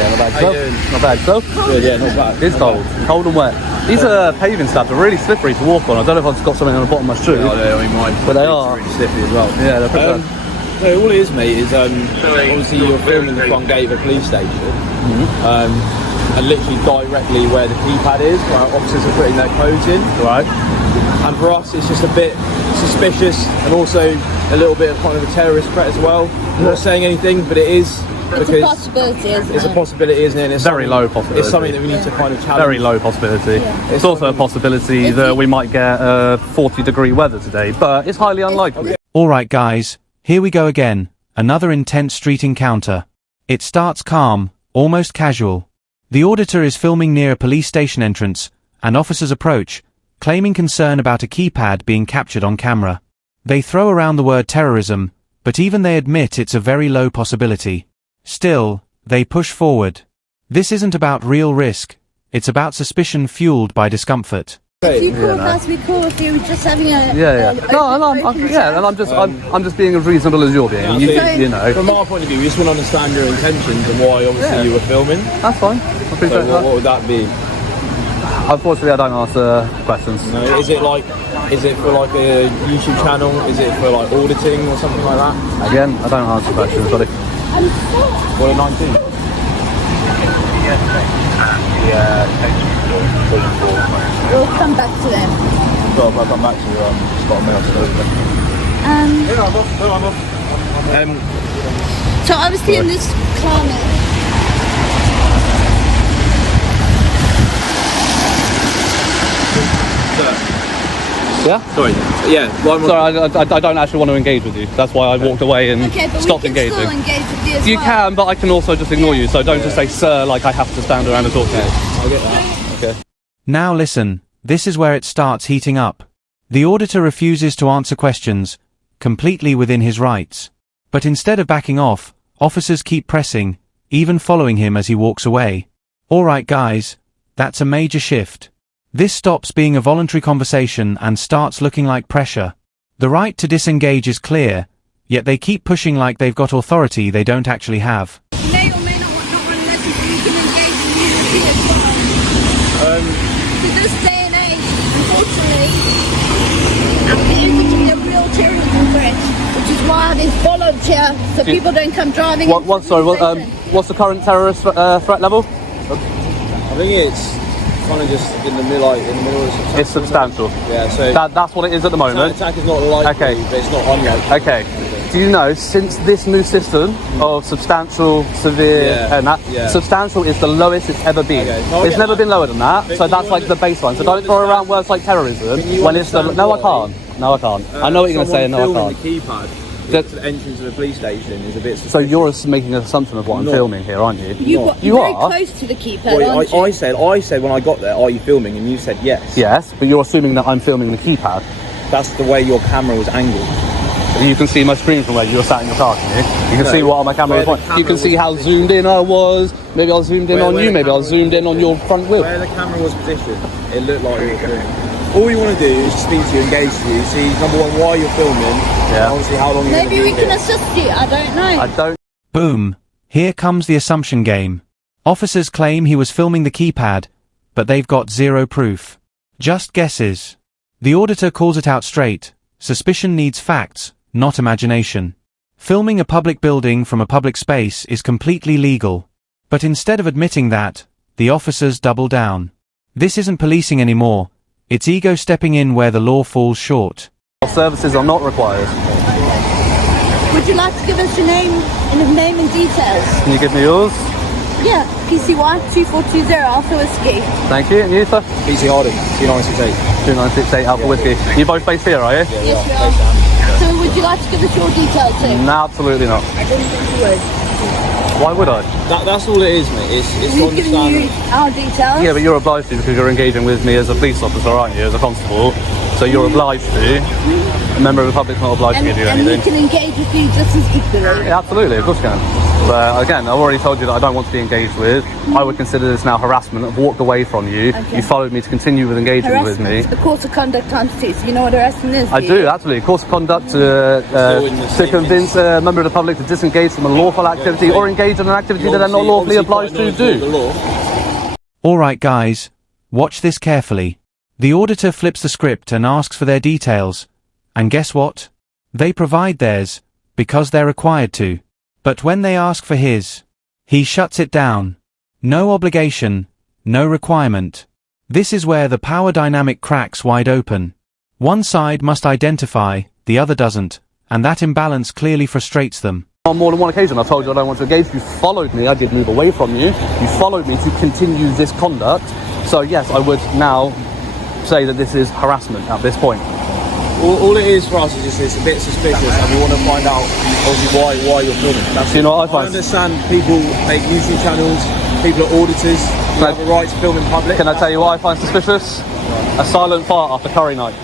Yeah, not bad. How you doing? Not bad. So? Good, yeah, not bad. It's cold. Cold and wet. These paving slabs are really slippery to walk on. I don't know if I've just got something on the bottom of my shoe. Yeah, I mean, mine. But they are really slippy as well. Yeah, they're pretty bad. No, all it is, mate, is obviously you're filming the front gate of a police station, and literally directly where the keypad is, where our officers are putting their codes in. Right. And for us, it's just a bit suspicious, and also a little bit of kind of a terrorist threat as well. I'm not saying anything, but it is. It's a possibility, isn't it? It's a possibility, isn't it? It's very low possibility. It's something that we need to kind of challenge. Very low possibility. Yeah. It's also a possibility that we might get 40-degree weather today, but it's highly unlikely. Alright guys, here we go again, another intense street encounter. It starts calm, almost casual. The auditor is filming near a police station entrance, and officers approach, claiming concern about a keypad being captured on camera. They throw around the word terrorism, but even they admit it's a very low possibility. Still, they push forward. This isn't about real risk, it's about suspicion fueled by discomfort. If you call us, we call if you were just having a... I'm just being as reasonable as you're being. You know. From our point of view, we just want to understand your intentions and why obviously you were filming. That's fine. I appreciate that. What would that be? Unfortunately, I don't answer questions. No, is it for like a YouTube channel? Is it for like auditing or something like that? Again, I don't answer questions, buddy. What a 19. We'll come back to them. So if I come back to spot me So obviously in this climate... Yeah? Sorry. Yeah. Sorry, I don't actually want to engage with you. That's why I walked away and stopped engaging. Still engage with you as You well. can, but I can also just ignore you. So don't just say, sir, like I have to stand around and talk to you. I get that. Okay. Now listen, this is where it starts heating up. The auditor refuses to answer questions, completely within his rights. But instead of backing off, officers keep pressing, even following him as he walks away. Alright guys, that's a major shift. This stops being a voluntary conversation and starts looking like pressure. The right to disengage is clear, yet they keep pushing like they've got authority they don't actually have. You may or may not want lessons, but you can engage in unity as well. To this day and age, unfortunately, appears to be a real terrorism threat, which is why it is followed here, so people don't come driving. What's the current terrorist threat level? I think it's kind of just in the middle of substantial. It's substantial. Yeah, so that's what it is at the moment. Attack is not likely, but it's not unlikely. Okay. Do you know, since this new system of substantial, severe, and that, substantial is the lowest it's ever been. Okay. It's never been lower than that, so that's like the baseline. So don't throw around words like terrorism when it's the... No, I can't. No, I can't. I know what you're going to say, and no, I can't. The keypad to the entrance of the police station is a bit suspicious. So you're making an assumption of what I'm filming here, aren't you? You're very close to the keypad, aren't you? I said when I got there, are you filming? And you said yes. Yes, but you're assuming that I'm filming the keypad. That's the way your camera was angled. You can see my screen from where you were sat in your car, can you? You can see what my camera was pointing. You can see how zoomed in I was. Maybe I was zoomed in on you, maybe I was zoomed in on your front wheel. Where the camera was positioned, it looked like you were filming. All we want to do is speak to you, engage with you, see, number one, why you're filming, and obviously how long you're going to be Maybe we can assist you, I don't know. I don't... Boom. Here comes the assumption game. Officers claim he was filming the keypad, but they've got zero proof. Just guesses. The auditor calls it out straight. Suspicion needs facts, not imagination. Filming a public building from a public space is completely legal. But instead of admitting that, the officers double down. This isn't policing anymore. It's ego stepping in where the law falls short. Services are not required. Would you like to give us your name and details? Can you give me yours? Yeah, PCY 2420 Alpha Whiskey. Thank you. And you, sir? PC Audit, 2968. 2968 Alpha Whiskey. You both based here, are you? Yes, we are. So would you like to give us your details too? No, absolutely not. I didn't think you would. Why would I? That's all it is, mate. It's to We've given you our details. Yeah, but you're obliged to because you're engaging with me as a police officer, aren't you, as a constable? So you're obliged to. A member of the public's not obliged to give you anything. And we can engage with you just as equally. Yeah, absolutely, of course you can. But again, I've already told you that I don't want to be engaged with. I would consider this now harassment. I've walked away from you. Okay. You followed me to continue with engaging with me. A course of conduct constitutes. You know what harassment is? I do, absolutely. Course of conduct to convince a member of the public to disengage from a lawful activity or engage in an activity that they're not lawfully obliged to do. Alright guys, watch this carefully. The auditor flips the script and asks for their details. And guess what? They provide theirs, because they're required to. But when they ask for his, he shuts it down. No obligation, no requirement. This is where the power dynamic cracks wide open. One side must identify, the other doesn't, and that imbalance clearly frustrates them. On more than one occasion, I told you I don't want to engage. You followed me. I did move away from you. You followed me to continue this conduct. So yes, I would now say that this is harassment at this point. All it is for us is just it's a bit suspicious, and we want to find out obviously why you're filming. That's you know what I find? I understand people make YouTube channels, people are auditors, you have a right to film in public. Can I tell you what I find suspicious? A silent fart after curry night.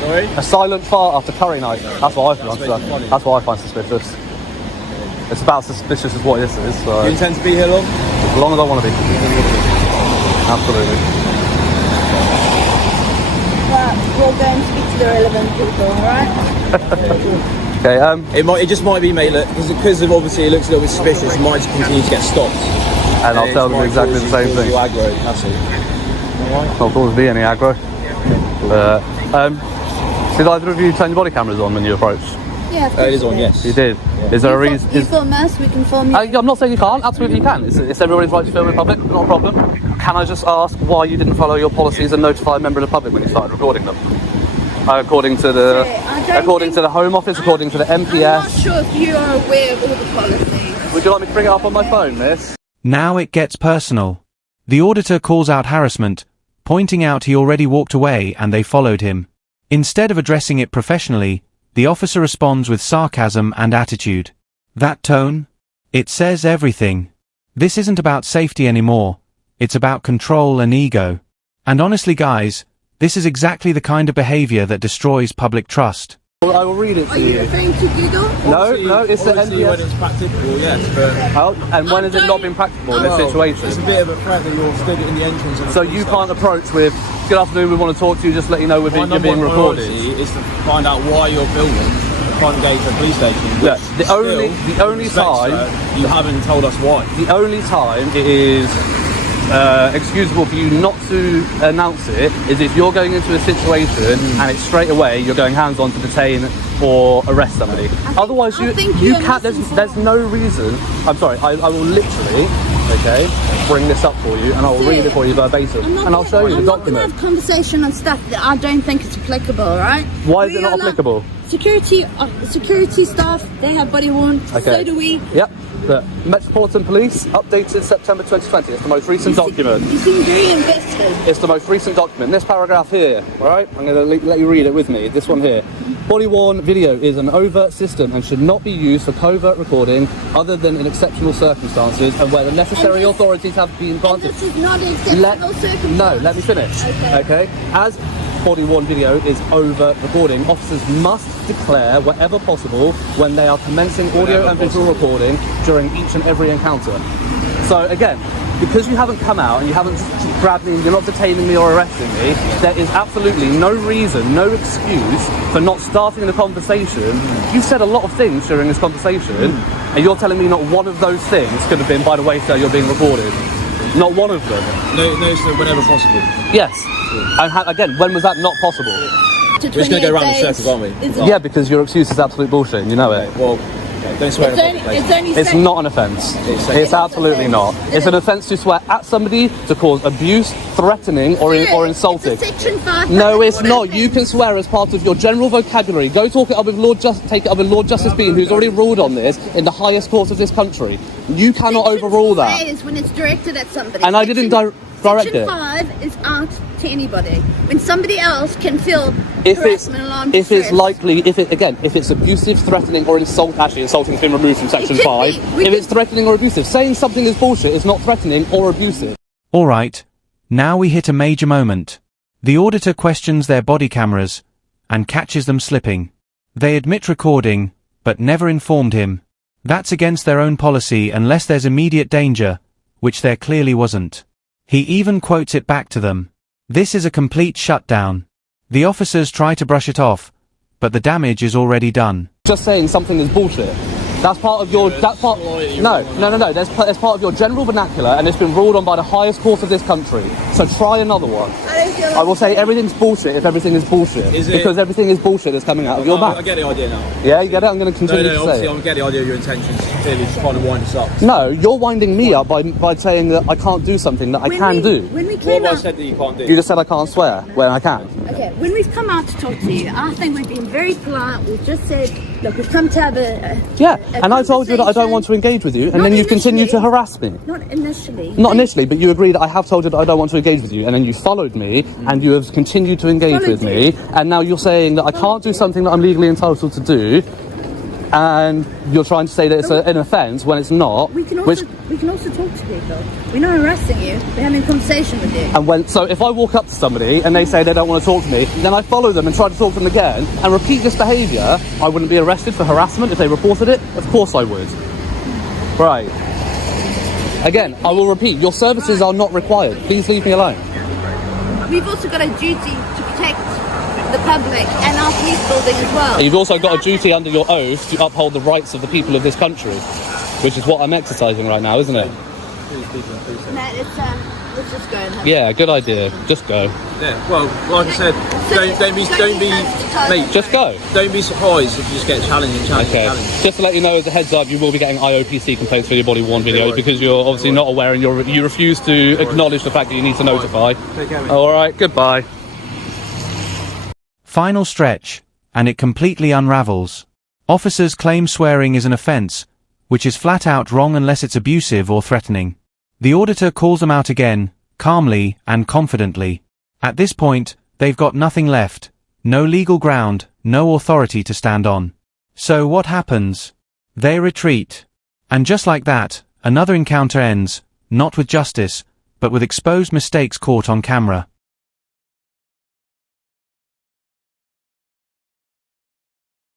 Sorry? A silent fart after curry night. That's what I find. That's what I find suspicious. It's about suspicious as what this is. So. Do you intend to be here long? As long as I want to be. Absolutely. Well, we'll go and speak to the relevant people, alright? Okay, It just might be, mate, because obviously it looks a little bit suspicious, it might just continue to get stopped. and I'll tell them exactly the same thing. Aggro, that's all. Alright. Not cause be any aggro. Did either of you turn your body cameras on when you approached? Yeah, of course It is on, yes. You did. Yeah. Is there a reason? You film us, we can film you. I'm not saying you can't. Absolutely you can. It's everybody's right to film in public. Not a problem. Can I just ask why you didn't follow your policies and notify a member of the public when you started recording them? According to the Home Office, according to the MPS. I'm not sure if you are aware of all the policies. Would you like me to bring it up on my phone, miss? Now it gets personal. The auditor calls out harassment, pointing out he already walked away and they followed him. Instead of addressing it professionally, the officer responds with sarcasm and attitude. That tone? It says everything. This isn't about safety anymore. It's about control and ego. And honestly guys, this is exactly the kind of behavior that destroys public trust. Well, I will read it to Are you referring to Google? No, it's the Obviously when MPS. it's practicable, yes, but... Oh, and when has it not been practicable in this situation? It's a bit of a threat that you're stood in the entrance of the So police you station. can't approach with, good afternoon, we want to talk to you, just let you know My you're number being one recorded. priority is to find out why you're filming the front gate of the police station. Look, which the only still time suspects, you haven't told us why. the only time it is excusable for you not to announce it is if you're going into a situation and it's straight away you're going hands on to detain or arrest somebody. Otherwise you can't, there's no reason. I'm sorry, I will literally bring this up for you and I'll read it for you verbatim and I'll show you the I'm not document. going to have conversation on stuff that I don't think is applicable, right? Why is it not applicable? Security staff, they have body worn, so do we. Yep. The Metropolitan Police, updated September 2020. It's the most recent document. You seem very invested. It's the most recent document. This paragraph here, all right? I'm going to let you read it with me. This one here. Body-worn video is an overt system and should not be used for covert recording other than in exceptional circumstances and where the necessary authorities have been granted. This is not an exceptional circumstance. No, let me finish. Okay. As body-worn video is overt recording, officers must declare wherever possible when they are commencing audio and visual recording during each and every encounter. So again, because you haven't come out and you haven't grabbed me, you're not detaining me or arresting me, there is absolutely no reason, no excuse for not starting the conversation. You've said a lot of things during this conversation and you're telling me not one of those things could have been, by the way, sir, you're being recorded. Not one of them. No, sir, whenever possible. Yes. And again, when was that not possible? We're just going to go around in circles, aren't we? Yeah, because your excuse is absolute bullshit, and you know it. Well, don't swear. It's not an offence. It's absolutely not. It's an offence to swear at somebody, to cause abuse, threatening, or insulting. It's a Section 5. No, it's not. You can swear as part of your general vocabulary. Go take it up with Lord Justice Bean, who's already ruled on this in the highest court of this country. You cannot overrule that. Is when it's directed at somebody. And I didn't direct Section it. 5 is out to anybody. When somebody else can feel If harassment, alarm, it's distress. likely, if it's abusive, threatening, or insulting has been removed from Section could 5. be. If it's threatening or abusive, saying something is bullshit is not threatening or abusive. Alright, now we hit a major moment. The auditor questions their body cameras and catches them slipping. They admit recording, but never informed him. That's against their own policy unless there's immediate danger, which there clearly wasn't. He even quotes it back to them. This is a complete shutdown. The officers try to brush it off, but the damage is already done. Just saying something is bullshit. That's part of your... That's part... No. That's part of your general vernacular, and it's been ruled on by the highest court of this country. So try another one. I will say everything's bullshit if everything is bullshit. Because everything is bullshit that's coming out of your mouth. I get the idea now. Yeah, you get it? I'm going to continue to say obviously it. I get the idea of your intentions. Clearly just trying to wind us up. No, you're winding me up by saying that I can't do something that I can do. When we What came have I out, said that you can't do? You just said I can't swear when I can. okay, when we've come out to talk to you, I think we've been very polite. We've just said, look, we've come to have And I told you that I don't want to engage with you, and Not then you continue to initially. harass me. Not initially. Not initially, but you agree that I have told you that I don't want to engage with you, and then you followed me, and you have continued to engage Followed with me, and now you're saying that I can't do something that I'm legally entitled to do, and you're trying to say that it's an offence when it's not. We can also talk to people. We're not harassing you. We're having a conversation with you. So if I walk up to somebody and they say they don't want to talk to me, then I follow them and try to talk to them again and repeat this behaviour, I wouldn't be arrested for harassment if they reported it? Of course I would. Right. Again, I will repeat, your services are not required. Please leave me alone. We've also got a duty to protect the public and our police building as well. You've also got a duty under your oath to uphold the rights of the people of this country, which is what I'm exercising right now, isn't it? Matt, let's just go and have Yeah, good idea. Just go. Yeah, well, like I said, don't be, mate, Just go. don't be surprised if you just get challenged and challenged Okay. and challenged. Just to let you know, as a heads up, you will be getting IOPC complaints for your body worn videos because you're obviously not aware and you refuse to acknowledge the fact that you need to notify. Take care, mate. All right, goodbye. Final stretch, and it completely unravels. Officers claim swearing is an offence, which is flat out wrong unless it's abusive or threatening. The auditor calls them out again, calmly and confidently. At this point, they've got nothing left, no legal ground, no authority to stand on. So what happens? They retreat. And just like that, another encounter ends, not with justice, but with exposed mistakes caught on camera.